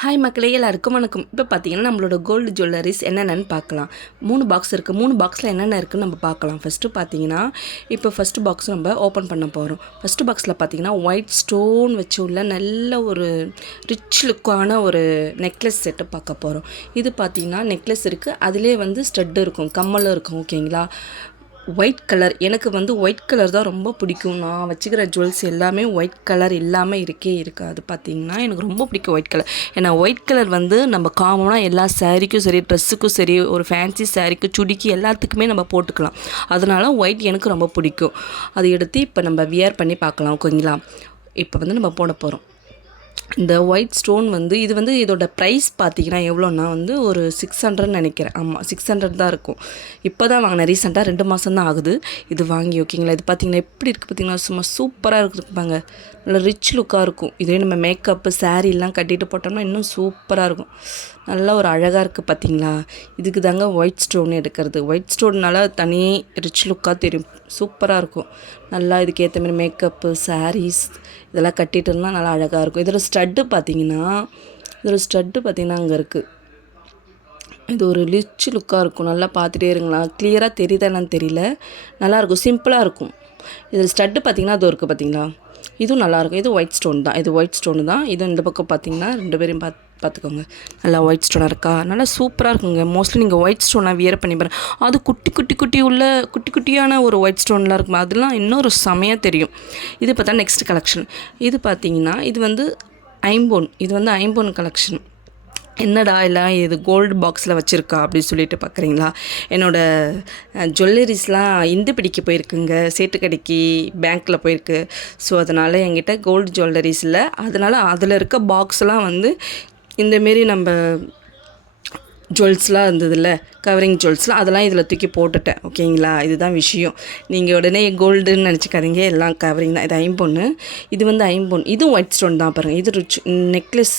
Hi மக்களே, எல்லாருக்கும் வணக்கம். இப்போ பார்த்தீங்கன்னா நம்மளோட கோல்டு ஜுவல்லரிஸ் என்னென்னு பார்க்கலாம். 3 பாக்ஸ் இருக்குது. 3 பாக்ஸில் என்னென்ன இருக்குதுன்னு நம்ம பார்க்கலாம். ஃபஸ்ட்டு பார்த்தீங்கன்னா இப்போ ஃபஸ்ட்டு பாக்ஸ் நம்ம ஓப்பன் பண்ண போகிறோம். ஃபஸ்ட்டு பாக்ஸில் பார்த்தீங்கன்னா ஒயிட் ஸ்டோன் வச்சு உள்ள நல்ல ஒரு ரிச் லுக்கான ஒரு நெக்லஸ் செட்டு பார்க்க போகிறோம். இது பார்த்தீங்கன்னா நெக்லஸ் இருக்குது, அதிலே வந்து ஸ்டட்டு இருக்கும், கம்மலும் இருக்கும். ஓகேங்களா? ஒயிட் கலர், எனக்கு வந்து ஒயிட் கலர் தான் ரொம்ப பிடிக்கும். நான் வச்சுக்கிற ஜுவல்ஸ் எல்லாமே ஒயிட் கலர் இல்லாமல் இருக்காது. பார்த்தீங்கன்னா எனக்கு ரொம்ப பிடிக்கும் ஒயிட் கலர். ஏன்னா ஒயிட் கலர் வந்து நம்ம காமனாக எல்லா சாரீக்கும் சரி, ட்ரெஸ்ஸுக்கும் சரி, ஒரு ஃபேன்சி சாரீக்கு, சுடிக்கு எல்லாத்துக்குமே நம்ம போட்டுக்கலாம். அதனால ஒயிட் எனக்கு ரொம்ப பிடிக்கும். அதை எடுத்து இப்போ நம்ம வியர் பண்ணி பார்க்கலாம். ஓகேங்களா? இப்போ வந்து நம்ம போட போகிறோம். இந்த ஒயிட் ஸ்டோன் வந்து இது வந்து இதோட ப்ரைஸ் பார்த்தீங்கன்னா எவ்வளோன்னா வந்து ஒரு 600 நினைக்கிறேன். ஆமாம், 600 தான் இருக்கும். இப்போ தான் வாங்கினேன், ரீசெண்டாக 2 மாதம் தான் ஆகுது இது வாங்கி. ஓகேங்களா? இது பார்த்தீங்கன்னா எப்படி இருக்குது பார்த்தீங்கன்னா, சும்மா சூப்பராக இருக்குப்பாங்க. நல்லா ரிச் லுக்காக இருக்கும். இதே நம்ம மேக்கப்பு சாரீலாம் கட்டிட்டு போட்டோம்னா இன்னும் சூப்பராக இருக்கும். நல்லா ஒரு அழகாக இருக்குது பார்த்தீங்களா? இதுக்கு தாங்க ஒயிட் ஸ்டோன் எடுக்கிறது. ஒயிட் ஸ்டோன்னால தனி ரிச் லுக்காக தெரியும், சூப்பராக இருக்கும். நல்லா இதுக்கு ஏற்ற மாதிரி மேக்கப்பு சாரீஸ் இதெல்லாம் கட்டிட்டு இருந்தால் நல்லா அழகாக இருக்கும். இதில் ஸ்டட்டு பார்த்தீங்கன்னா அங்கே இருக்குது. இது ஒரு ரிச் லுக்காக இருக்கும். நல்லா பார்த்துட்டே இருங்களா, கிளியராக தெரியுதா என்னன்னு தெரியல. நல்லாயிருக்கும், சிம்பிளாக இருக்கும். இதில் ஸ்டட்டு பார்த்தீங்கன்னா அது இருக்குது பார்த்தீங்களா, இதுவும் நல்லாயிருக்கும். இது ஒயிட் ஸ்டோன் தான், இது ஒயிட் ஸ்டோனு தான். இது இந்த பக்கம் பார்த்தீங்கன்னா 2 பேரையும் பார்த்துக்கோங்க. நல்லா ஒயிட் ஸ்டோனாக இருக்கா, நல்லா சூப்பராக இருக்குங்க. மோஸ்ட்லி நீங்கள் ஒயிட் ஸ்டோனாக வியர் பண்ணி பாருங்கள். அது குட்டி குட்டியான ஒரு ஒயிட் ஸ்டோன்லாம் இருக்கும், அதெல்லாம் இன்னொரு செமையாக தெரியும். இது பார்த்தா நெக்ஸ்ட் கலெக்ஷன். இது பார்த்தீங்கன்னா இது வந்து ஐம்பொன். இது வந்து ஐம்பொன் கலெக்ஷன். என்னடா எல்லாம் இது கோல்டு பாக்ஸில் வச்சுருக்கா அப்படின்னு சொல்லிட்டு பார்க்குறீங்களா? என்னோடய ஜுவல்லரிஸ்லாம் இந்து பிடிக்க போயிருக்குங்க, சேட்டுக்கடைக்கு, பேங்க்கில் போயிருக்கு. ஸோ அதனால் என்கிட்ட கோல்டு ஜுவல்லரிஸ் இல்லை. அதனால் அதில் இருக்க பாக்ஸ்லாம் வந்து இந்தமாரி நம்ம ஜுவல்ஸ்லாம் இருந்ததில்ல, கவரிங் ஜுவல்ஸ்லாம், அதெல்லாம் இதில் தூக்கி போட்டுட்டேன். ஓகேங்களா? இதுதான் விஷயம். நீங்கள் உடனே கோல்டுன்னு நினச்சிக்காதீங்க, எல்லாம் கவரிங் தான். இது ஐம்பொன்று. இது வந்து ஐம்பொன். இதுவும் ஒயிட் ஸ்டோன் தான் பாருங்கள். இது ரிச் நெக்லஸ்.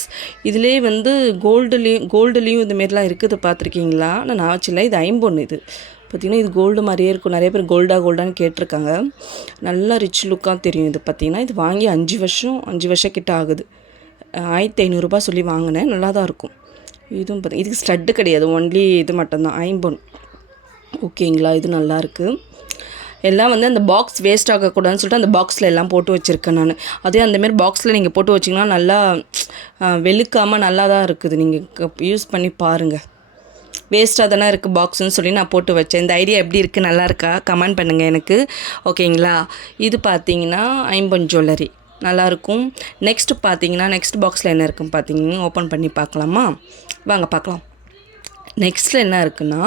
இதிலே வந்து கோல்டுலேயும் இதுமாரிலாம் இருக்குது, பார்த்துருக்கீங்களா? நான் வச்சில்லை. இது ஐம்பொன்று. இது பார்த்திங்கன்னா இது கோல்டு மாதிரியே இருக்கும். நிறைய பேர் கோல்டான்னு கேட்டிருக்காங்க. நல்லா ரிச் லுக்காக தெரியும். இது பார்த்திங்கன்னா இது வாங்கி 5 வருஷம் கிட்ட ஆகுது. 1500 சொல்லி வாங்கினேன். நல்லா தான் இருக்கும். இதுவும் பார்த்திங்க, இதுக்கு ஸ்டட்டு கிடையாது, ஒன்லி இது மட்டும்தான், ஐம்பொன். ஓகேங்களா? இது நல்லாயிருக்கு. எல்லாம் வந்து அந்த பாக்ஸ் வேஸ்ட் ஆகக்கூடாதுன்னு சொல்லிட்டு அந்த பாக்ஸில் எல்லாம் போட்டு வச்சுருக்கேன் நான். அதே அந்தமாரி பாக்ஸில் நீங்கள் போட்டு வச்சிங்கன்னா நல்லா வெளுக்காமல் நல்லா தான் இருக்குது. நீங்கள் யூஸ் பண்ணி பாருங்கள். வேஸ்ட்டாக தானே இருக்குது பாக்ஸுன்னு சொல்லி நான் போட்டு வச்சேன். இந்த ஐடியா எப்படி இருக்குது, நல்லா இருக்கா? கமெண்ட் பண்ணுங்கள் எனக்கு. ஓகேங்களா? இது பார்த்தீங்கன்னா ஐம்பொன் ஜுவல்லரி நல்லாயிருக்கும். நெக்ஸ்ட்டு பார்த்தீங்கன்னா நெக்ஸ்ட் பாக்ஸில் என்ன இருக்குன்னு பார்த்தீங்கன்னா ஓப்பன் பண்ணி பார்க்கலாமா? வாங்க பார்க்கலாம். நெக்ஸ்ட்டில் என்ன இருக்குன்னா,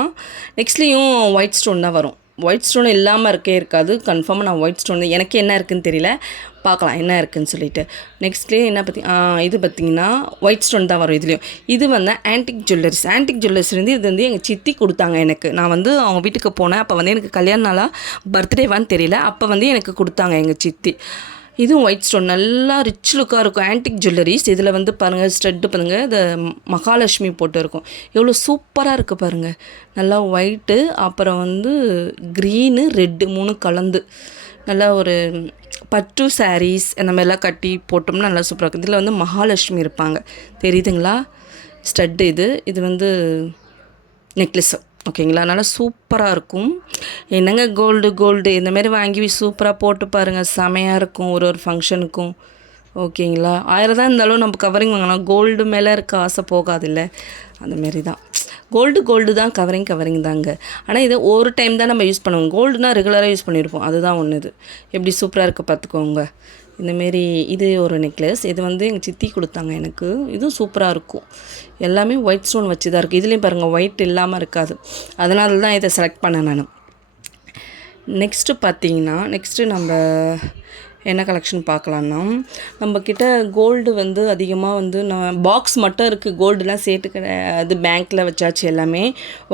நெக்ஸ்ட்லேயும் ஒயிட் ஸ்டோன் தான் வரும். ஒயிட் ஸ்டோன் இல்லாமல் இருக்காது. கன்ஃபார்மாக நான் ஒயிட் ஸ்டோன், எனக்கு என்ன இருக்குதுன்னு தெரியல, பார்க்கலாம் என்ன இருக்குதுன்னு சொல்லிட்டு. நெக்ஸ்ட்லேயே என்ன இது பார்த்திங்கன்னா ஒயிட் ஸ்டோன் தான் வரும் இதுலேயும். இது வந்து ஆன்டிக் ஜுவல்லரிஸ்லேருந்து இது வந்து எங்கள் சித்தி கொடுத்தாங்க எனக்கு. நான் வந்து அவங்க வீட்டுக்கு போனேன். அப்போ வந்து எனக்கு கல்யாண நாளாக பர்த்டேவான்னு தெரியல. அப்போ வந்து எனக்கு கொடுத்தாங்க எங்கள் சித்தி. இதுவும் ஒயிட் ஸ்டோன், நல்லா ரிச் லுக்காக இருக்கும். Antique jewelleries. இதில் வந்து பாருங்கள், ஸ்டட்டு பாருங்கள், இந்த மகாலட்சுமி போட்டு இருக்கும். எவ்வளோ சூப்பராக இருக்குது பாருங்கள். நல்லா ஒயிட்டு, அப்புறம் வந்து க்ரீனு, ரெட்டு 3 கலந்து நல்லா ஒரு பட்டு சாரீஸ் அந்த மாதிரிலாம் கட்டி போட்டோம்னா நல்லா சூப்பராக இருக்குது. இதில் வந்து மகாலட்சுமி இருப்பாங்க, தெரியுதுங்களா? ஸ்டட்டு இது வந்து நெக்லஸ்ஸு. ஓகேங்களா? நல்லா சூப்பராக இருக்கும். என்னங்க கோல்டு இந்தமாரி வாங்கி சூப்பராக போட்டு பாருங்கள், செமையாக இருக்கும் ஒரு ஃபங்க்ஷனுக்கும். ஓகேங்களா? 1000 தான் இருந்தாலும் நம்ம கவரிங் வாங்கலாம். கோல்டு மேலே இருக்க ஆசை போகாதில்ல, அந்தமாரி தான். கோல்டு தான், கவரிங் தாங்க. ஆனால் இதை ஒரு டைம் தான் நம்ம யூஸ் பண்ணுவோம். கோல்டுனால் ரெகுலராக யூஸ் பண்ணியிருப்போம். அதுதான் ஒன்று. இது எப்படி சூப்பராக இருக்குது பார்த்துக்கோங்க. இந்தமாரி இது ஒரு நெக்லஸ். இது வந்து எங்கள் சித்தி கொடுத்தாங்க எனக்கு. இதுவும் சூப்பராக இருக்கும். எல்லாமே ஒயிட் ஸ்டோன் வச்சு தான் இருக்குது. இதுலேயும் பாருங்கள் ஒயிட் இல்லாமல் இருக்காது. அதனால தான் இதை செலக்ட் பண்ணேன் நான். நெக்ஸ்ட்டு பார்த்தீங்கன்னா நம்ம என்ன கலெக்ஷன் பார்க்கலான்னா, நம்மக்கிட்ட கோல்டு வந்து அதிகமாக வந்து நான் பாக்ஸ் மட்டும் இருக்குது. கோல்டுலாம் அது பேங்க்கில் வச்சாச்சு எல்லாமே.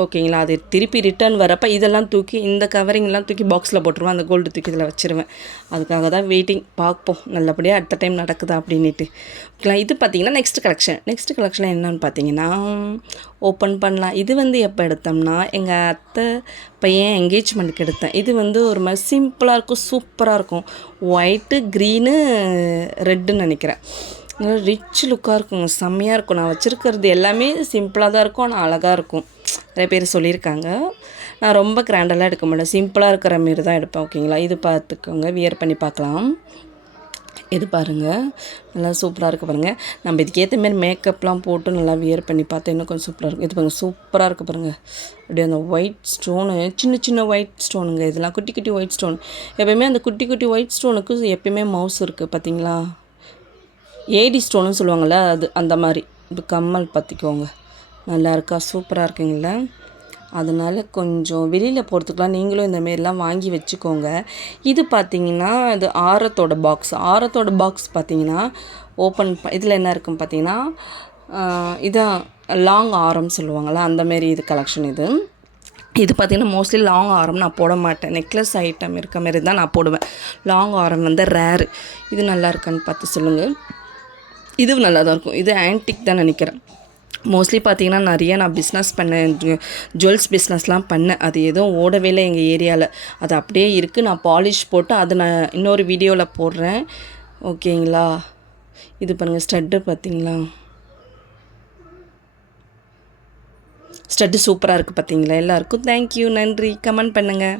ஓகேங்களா? அது திருப்பி ரிட்டர்ன் வரப்போ இதெல்லாம் தூக்கி, இந்த கவரிங்லாம் தூக்கி பாக்ஸில் போட்டுருவேன். அந்த கோல்டு தூக்கி இதில் வச்சுருவேன். அதுக்காக தான் வெயிட்டிங். பார்ப்போம் நல்லபடியாக அடுத்த டைம் நடக்குதா அப்படின்ட்டு. ஓகேங்களா? இது பார்த்திங்கன்னா நெக்ஸ்ட் கலெக்ஷன் என்னன்னு பார்த்தீங்கன்னா ஓப்பன் பண்ணலாம். இது வந்து எப்போ எடுத்தோம்னா எங்கள் அத்தை பையன் என்கேஜ்மெண்ட்டுக்கு எடுத்தேன். இது வந்து ஒரு மாதிரி சிம்பிளாக இருக்கும், சூப்பராக இருக்கும். ஒயிட்டு, க்ரீனு, ரெட்டுன்னு நினைக்கிறேன். நல்லா ரிச் லுக்காக இருக்குங்க, செம்மையாக இருக்கும். நான் வச்சுருக்கிறது எல்லாமே சிம்பிளாக தான் இருக்கும், ஆனால் அழகாக இருக்கும். நிறைய பேர் சொல்லியிருக்காங்க. நான் ரொம்ப கிராண்டெல்லாம் எடுக்க மாட்டேன், சிம்பிளாக இருக்கிற மாரி தான் எடுப்பேன். ஓகேங்களா, இது பார்த்துக்கோங்க, வியர் பண்ணி பார்க்கலாம். இது பாருங்கள், நல்லா சூப்பராக இருக்குது பாருங்கள். நம்ம இதுக்கேற்ற மாரி மேக்கப்லாம் போட்டு நல்லா வியர் பண்ணி பார்த்தா இன்னும் கொஞ்சம் சூப்பராக இருக்கும். இது பாருங்கள், சூப்பராக இருக்குது பாருங்கள். அப்படியே அந்த ஒயிட் ஸ்டோனு, சின்ன சின்ன ஒயிட் ஸ்டோனுங்க, இதெல்லாம் குட்டி குட்டி ஒயிட் ஸ்டோன். எப்போயுமே அந்த குட்டி குட்டி ஒயிட் ஸ்டோனுக்கு எப்பயுமே மவுஸ் இருக்குது பார்த்தீங்களா, ஏடி ஸ்டோனுன்னு சொல்லுவாங்கள்ல, அது அந்த மாதிரி. இது கம்மல் பார்த்திக்கோங்க, நல்லா இருக்கா, சூப்பராக இருக்குங்களா. அதனால் கொஞ்சம் வெளியில் போகிறதுக்குலாம் நீங்களும் இந்தமாரிலாம் வாங்கி வச்சுக்கோங்க. இது பார்த்திங்கன்னா இது ஆரத்தோட பாக்ஸ் பார்த்திங்கன்னா ஓப்பன் இதில் என்ன இருக்குன்னு பார்த்தீங்கன்னா இதான் லாங் ஆரம் சொல்லுவாங்கள்ல, அந்தமாரி இது கலெக்ஷன். இது பார்த்திங்கன்னா மோஸ்ட்லி லாங் ஆரம் நான் போட மாட்டேன், நெக்லஸ் ஐட்டம் இருக்க மாரி தான் நான் போடுவேன். லாங் ஆரம் வந்து ரேரு. இது நல்லா இருக்கான்னு பார்த்து சொல்லுங்கள். இதுவும் நல்லா தான் இருக்கும். இது ஆன்டிக் தான் நினைக்கிறேன். மோஸ்ட்லி பார்த்திங்கன்னா நிறைய நான் பிஸ்னஸ் பண்ணேன், ஜுவல்ஸ் பிஸ்னஸ்லாம் பண்ணேன். அது எதுவும் ஓடவே இல்லை எங்கள் ஏரியாவில். அது அப்படியே இருக்குது. நான் பாலிஷ் போட்டு அதை நான் இன்னொரு வீடியோவில் போடுறேன். ஓகேங்களா. இது பாருங்கள், ஸ்டட்டு பார்த்திங்களா, ஸ்டட்டு சூப்பராக இருக்குது பார்த்தீங்களா. எல்லாருக்கும் தேங்க்யூ, நன்றி. கமெண்ட் பண்ணுங்கள்.